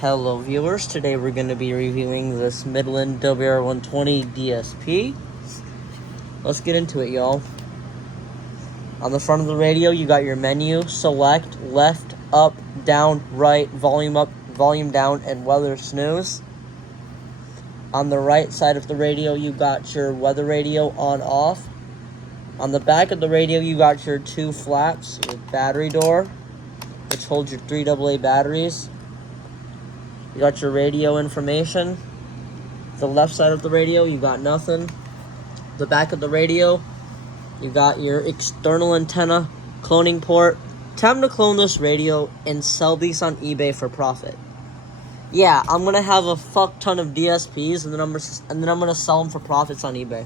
Hello viewers, today we're going to be reviewing this Midland WR120 DSP. Let's get into it, y'all. On the front of the radio, you got your menu, select, left, up, down, right, volume up, volume down, and weather snooze. On the right side of the radio, you got your weather radio on off. On the back of the radio, you got your two flaps, your battery door, which holds your 3 AA batteries. You got your radio information. The left side of the radio, you got nothing. The back of the radio, you got your external antenna, cloning port. Time to clone this radio and sell these on eBay for profit. Yeah, I'm gonna have a fuck ton of DSPs and then I'm gonna sell them for profits on eBay.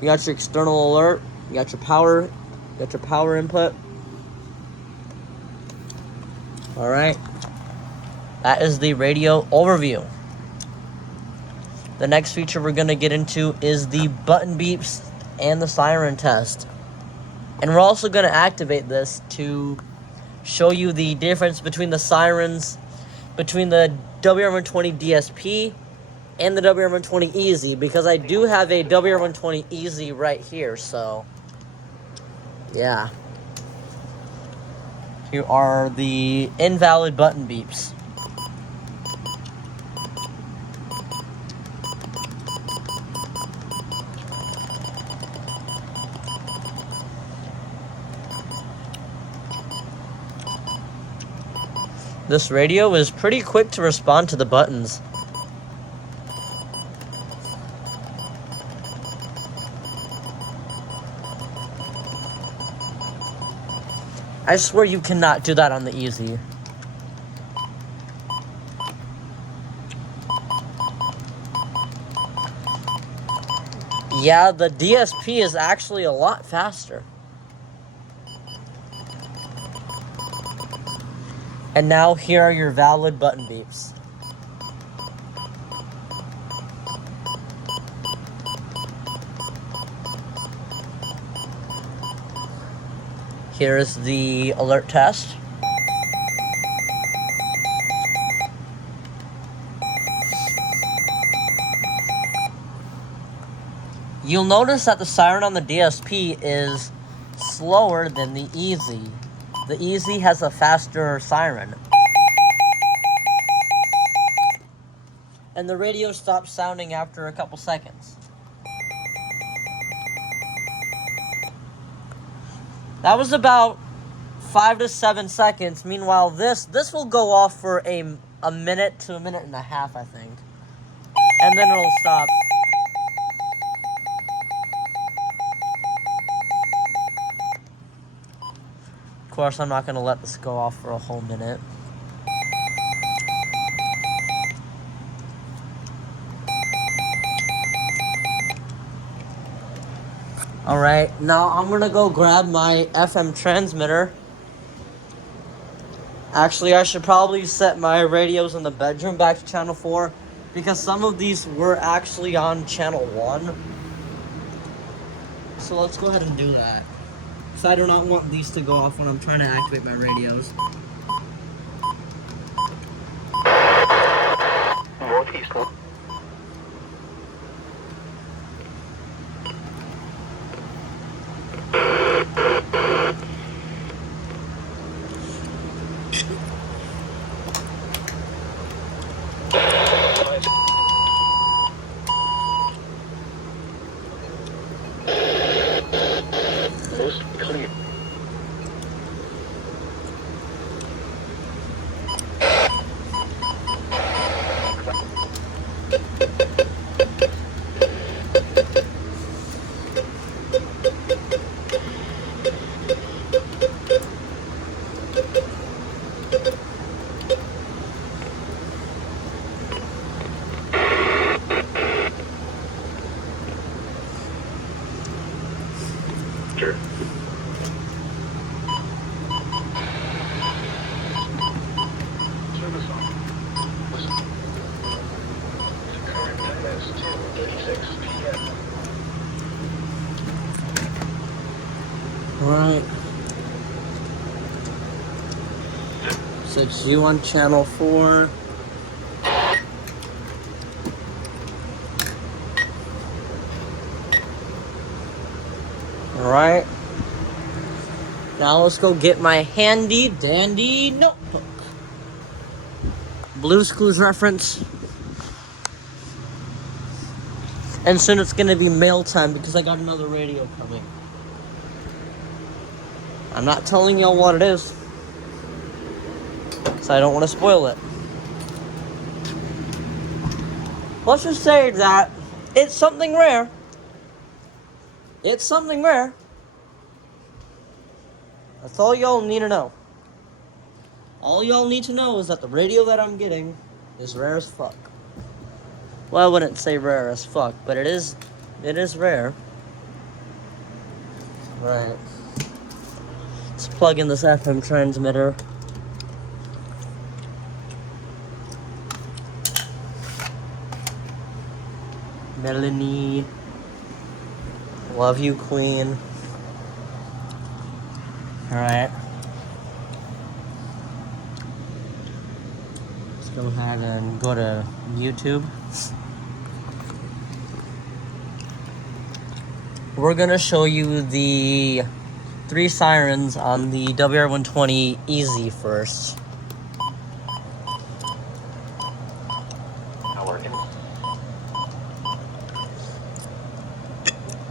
You got your external alert. You got your power input. All right. That is the radio overview. The next feature we're going to get into is the button beeps and the siren test. And we're also going to activate this to show you the difference between the sirens, between the WR120 DSP and the WR120 Easy, because I do have a WR120 Easy right here, so yeah. Here are the invalid button beeps. This radio is pretty quick to respond to the buttons. I swear you cannot do that on the Easy. Yeah, the DSP is actually a lot faster. And now here are your valid button beeps. Here is the alert test. You'll notice that the siren on the DSP is slower than the Easy. The Easy has a faster siren. And the radio stops sounding after a couple seconds. That was about 5 to 7 seconds. Meanwhile, this will go off for a minute to a minute and a half, I think. And then it'll stop. Of course, I'm not going to let this go off for a whole minute. Alright, now I'm going to go grab my FM transmitter. Actually, I should probably set my radios in the bedroom back to channel 4, because some of these were actually on channel 1. So let's go ahead and do that. So I do not want these to go off when I'm trying to activate my radios. Northeast. Most clear. So it's you on channel 4. Alright. Now let's go get my handy dandy notebook. Blue's Clues reference. And soon it's gonna be mail time because I got another radio coming. I'm not telling y'all what it is, so I don't want to spoil it. Let's just say that it's something rare. It's something rare. That's all y'all need to know. All y'all need to know is that the radio that I'm getting is rare as fuck. Well, I wouldn't say rare as fuck, but it is rare. Right. Let's plug in this FM transmitter. Melanie. Love you, Queen. Alright. Let's go ahead and go to YouTube. We're gonna show you the 3 sirens on the WR120 Easy first.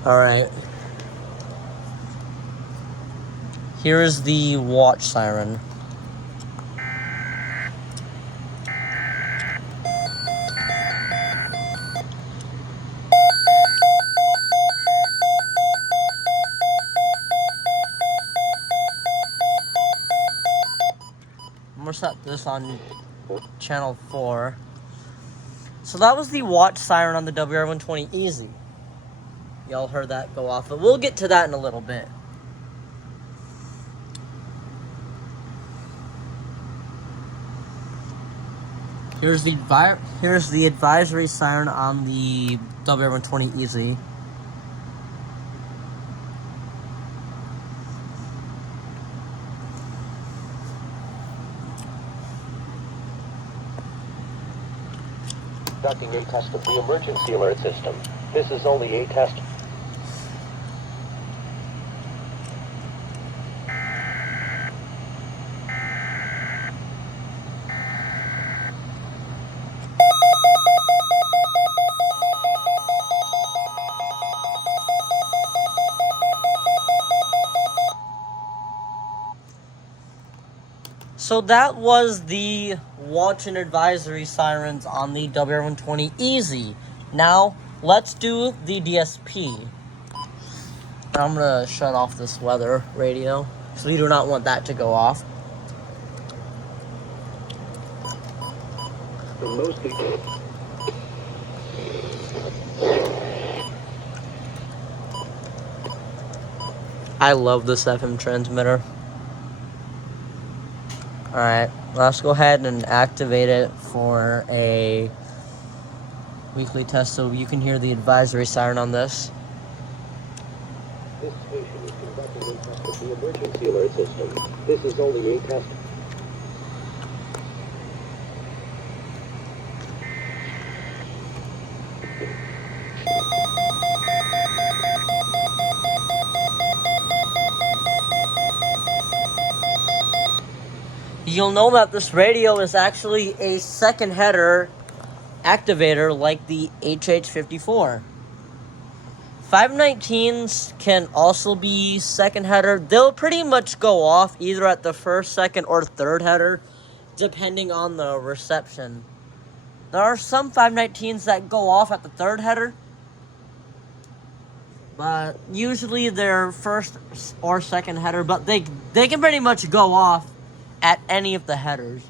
Alright. Here is the watch siren. I'm gonna set this on channel 4. So that was the watch siren on the WR120 Easy. Y'all heard that go off, but we'll get to that in a little bit. Here's the advisory siren on the WR120 Easy. Conducting a test of the emergency alert system. This is only a test. So that was the watch and advisory sirens on the WR120 Easy. Now, let's do the DSP. I'm gonna shut off this weather radio, because we do not want that to go off. For most people. I love this FM transmitter. Alright, let's go ahead and activate it for a weekly test so you can hear the advisory siren on this. This station is conducting a test of the emergency alert system. This is only a test. You'll know that this radio is actually a second header activator like the HH54. 519s can also be second header. They'll pretty much go off either at the first, second, or third header, depending on the reception. There are some 519s that go off at the third header, but usually they're first or second header, but they can pretty much go off at any of the headers.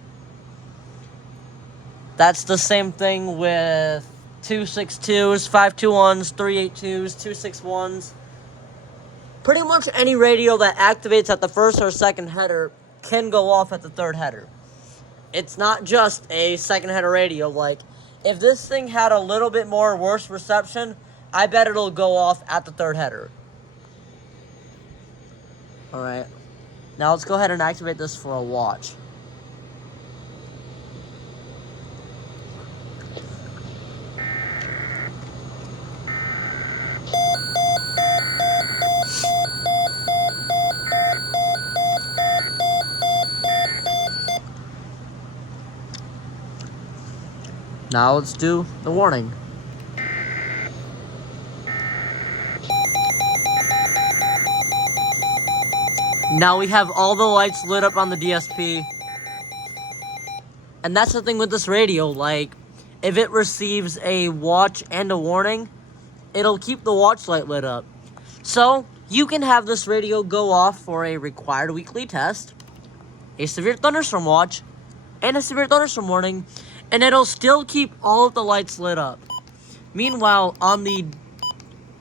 That's the same thing with 262s, 521s, 382s, 261s. Pretty much any radio that activates at the first or second header can go off at the third header. It's not just a second header radio. Like, if this thing had a little bit more worse reception, I bet it'll go off at the third header. Alright. Now let's go ahead and activate this for a watch. Now let's do the warning. Now we have all the lights lit up on the DSP. And that's the thing with this radio, like, if it receives a watch and a warning, it'll keep the watch light lit up. So, you can have this radio go off for a required weekly test, a severe thunderstorm watch, and a severe thunderstorm warning, and it'll still keep all of the lights lit up. Meanwhile, on the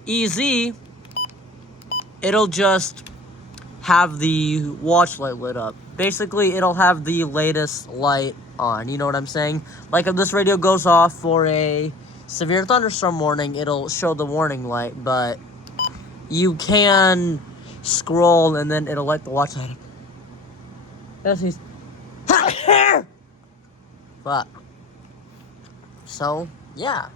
EZ, it'll just have the watch light lit up. Basically, it'll have the latest light on, you know what I'm saying? Like if this radio goes off for a severe thunderstorm warning, it'll show the warning light, but you can scroll and then it'll light the watch light up. That's he's fuck. So, yeah.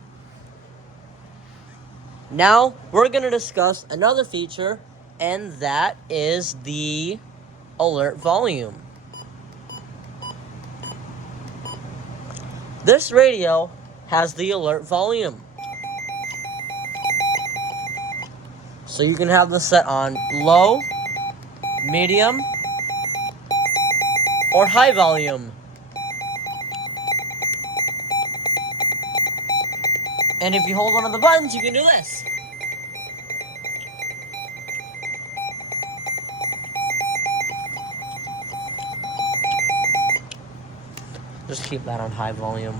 Now, we're gonna discuss another feature, and that is the alert volume. This radio has the alert volume. So you can have this set on low, medium, or high volume. And if you hold one of the buttons, you can do this. Just keep that on high volume.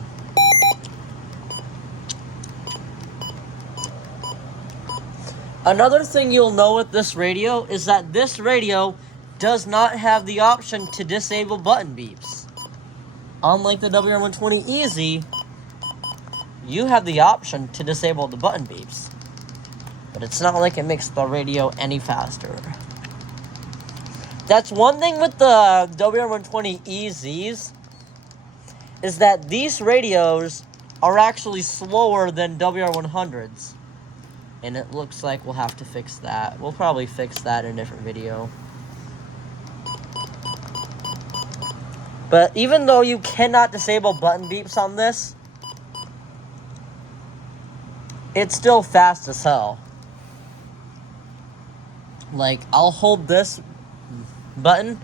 Another thing you'll know with this radio is that this radio does not have the option to disable button beeps. Unlike the WR120 EZ, you have the option to disable the button beeps. But it's not like it makes the radio any faster. That's one thing with the WR120 EZs, is that these radios are actually slower than WR100s. And it looks like we'll have to fix that. We'll probably fix that in a different video. But even though you cannot disable button beeps on this, it's still fast as hell. Like, I'll hold this button,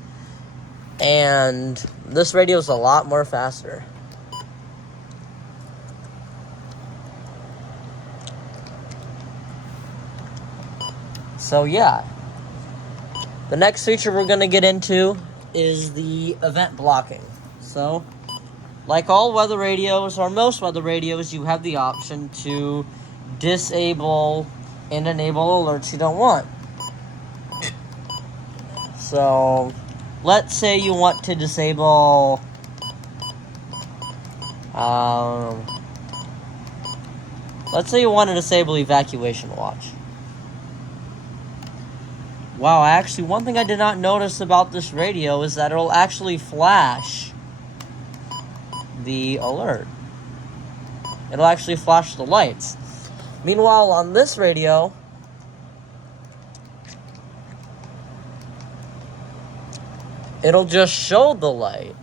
and this radio is a lot more faster. So yeah, the next feature we're going to get into is the event blocking. So, like all weather radios, or most weather radios, you have the option to disable and enable alerts you don't want. So, let's say you want to disable, let's say you want to disable evacuation watch. Wow, actually, one thing I did not notice about this radio is that it'll actually flash the alert. It'll actually flash the lights. Meanwhile, on this radio, it'll just show the light.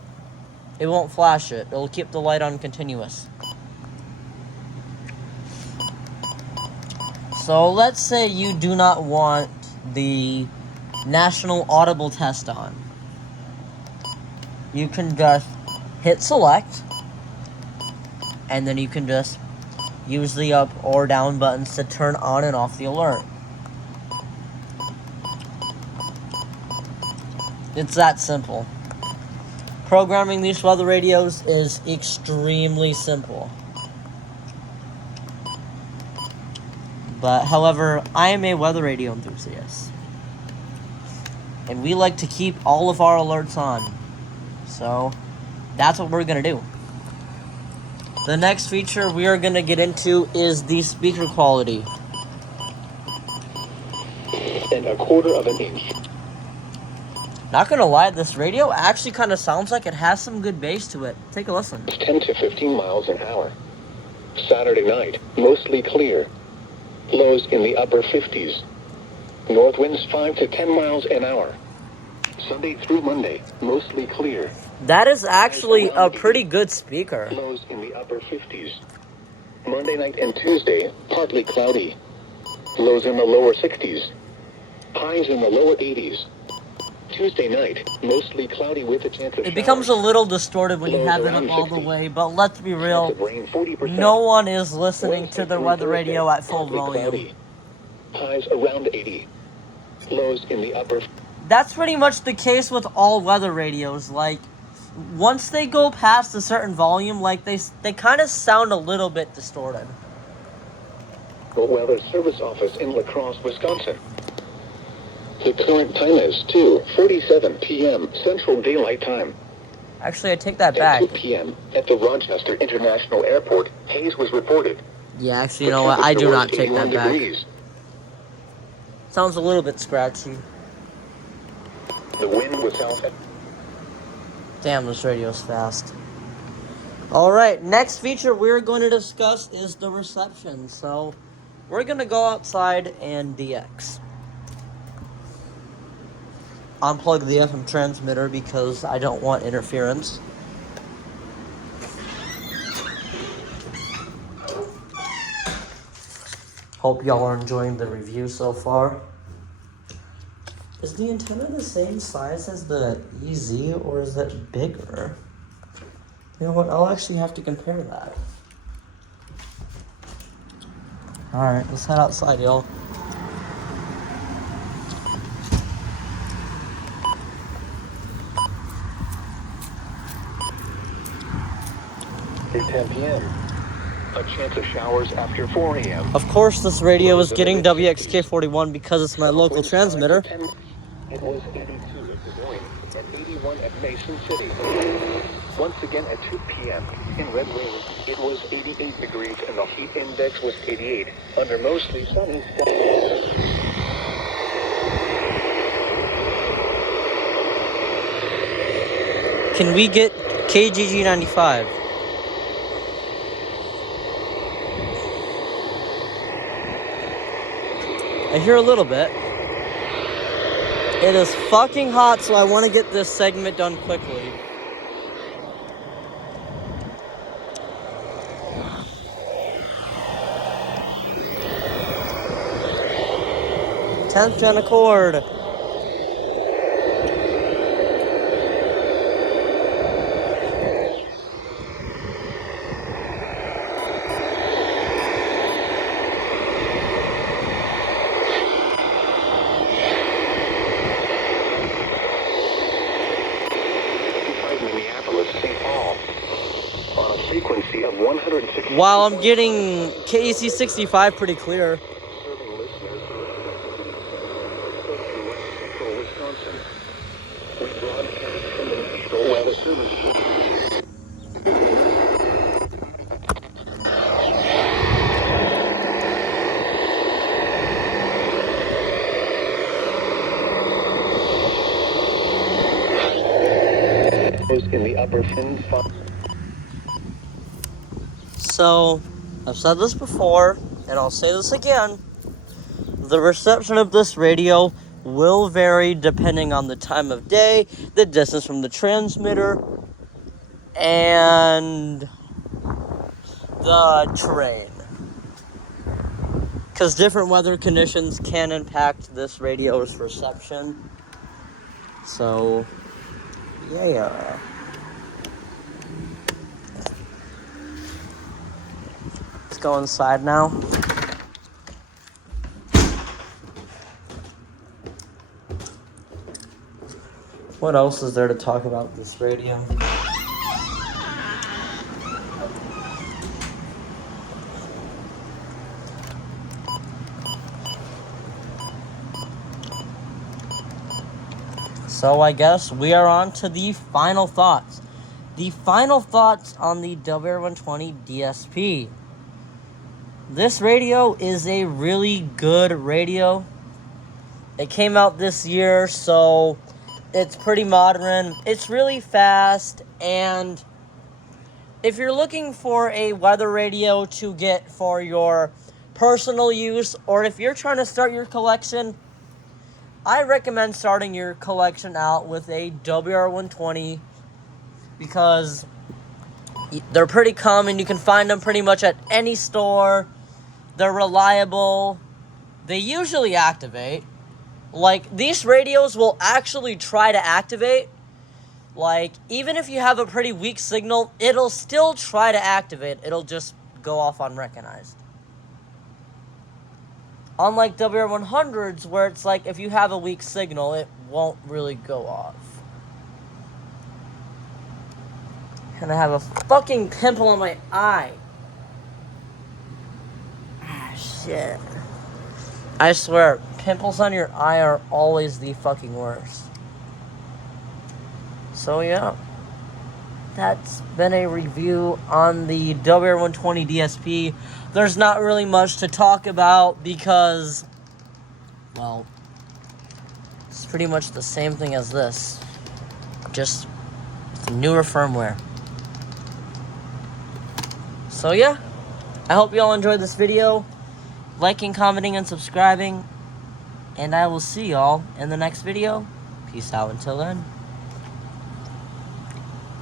It won't flash it. It'll keep the light on continuous. So let's say you do not want the national audible test on. You can just hit select, and then you can just use the up or down buttons to turn on and off the alert. It's that simple. Programming these weather radios is extremely simple. But, however, I am a weather radio enthusiast. And we like to keep all of our alerts on. So, that's what we're going to do. The next feature we are going to get into is the speaker quality. And 1/4 of an inch. Not going to lie, this radio actually kind of sounds like it has some good bass to it. Take a listen. 10 to 15 miles an hour. Saturday night, mostly clear. Lows in the upper 50s. North winds 5 to 10 miles an hour. Sunday through Monday, mostly clear. That is actually a pretty good speaker. Lows in the upper 50s. Monday night and Tuesday, partly cloudy. Lows in the lower 60s. Highs in the lower 80s. Tuesday night, mostly cloudy with a chance of showers. It becomes a little distorted when you Lows have it around up all the 60. way, but let's be real, Chance of rain 40%. no one is listening to Wednesday their through weather Thursday, radio at full partly volume. cloudy. Highs around 80. Lows in the upper. That's pretty much the case with all weather radios. Like, once they go past a certain volume, like they kind of sound a little bit distorted. Weather Service Office in La Crosse, Wisconsin. The current time is 2:47 p.m. Central Daylight Time. Actually, I take that At back. 2 p.m. at the Rochester International Airport, haze was reported. Yeah, actually, you know what? I do not take that back. Degrees. Sounds a little bit scratchy. The wind was south at Damn, this radio's fast. Alright, next feature we're going to discuss is the reception. So, we're going to go outside and DX. Unplug the FM transmitter because I don't want interference. Hope y'all are enjoying the review so far. Is the antenna the same size as the EZ, or is it bigger? You know what, I'll actually have to compare that. Alright, let's head outside, y'all. at 10 p.m. A chance of showers after 4 a.m. Of course, this radio is getting WXK41 because it's my local transmitter. It was 82 at Des Moines and 81 at Mason City. Once again at 2 p.m. in Red Wing, it was 88 degrees and the heat index was 88 under mostly sunny skies. Can we get KGG 95? I hear a little bit. It is fucking hot, so I want to get this segment done quickly. Tenth gen Accord. While I'm getting KEC 65 pretty clear. In the upper fin. So, I've said this before, and I'll say this again. The reception of this radio will vary depending on the time of day, the distance from the transmitter, and the terrain. Because different weather conditions can impact this radio's reception. So, yeah. Let's go inside now. What else is there to talk about this radio? So I guess we are on to the final thoughts. The final thoughts on the WR120 DSP. This radio is a really good radio. It came out this year, so it's pretty modern. It's really fast, and if you're looking for a weather radio to get for your personal use, or if you're trying to start your collection, I recommend starting your collection out with a WR120 because they're pretty common. You can find them pretty much at any store. They're reliable. They usually activate. Like, these radios will actually try to activate. Like, even if you have a pretty weak signal, it'll still try to activate. It'll just go off unrecognized. Unlike WR100s, where it's like, if you have a weak signal, it won't really go off. And I have a fucking pimple on my eye. Ah, shit. I swear, pimples on your eye are always the fucking worst. So yeah, that's been a review on the WR120 DSP. There's not really much to talk about because, well, it's pretty much the same thing as this, just newer firmware. So yeah, I hope you all enjoyed this video. Liking, commenting, and subscribing. And I will see y'all in the next video. Peace out until then.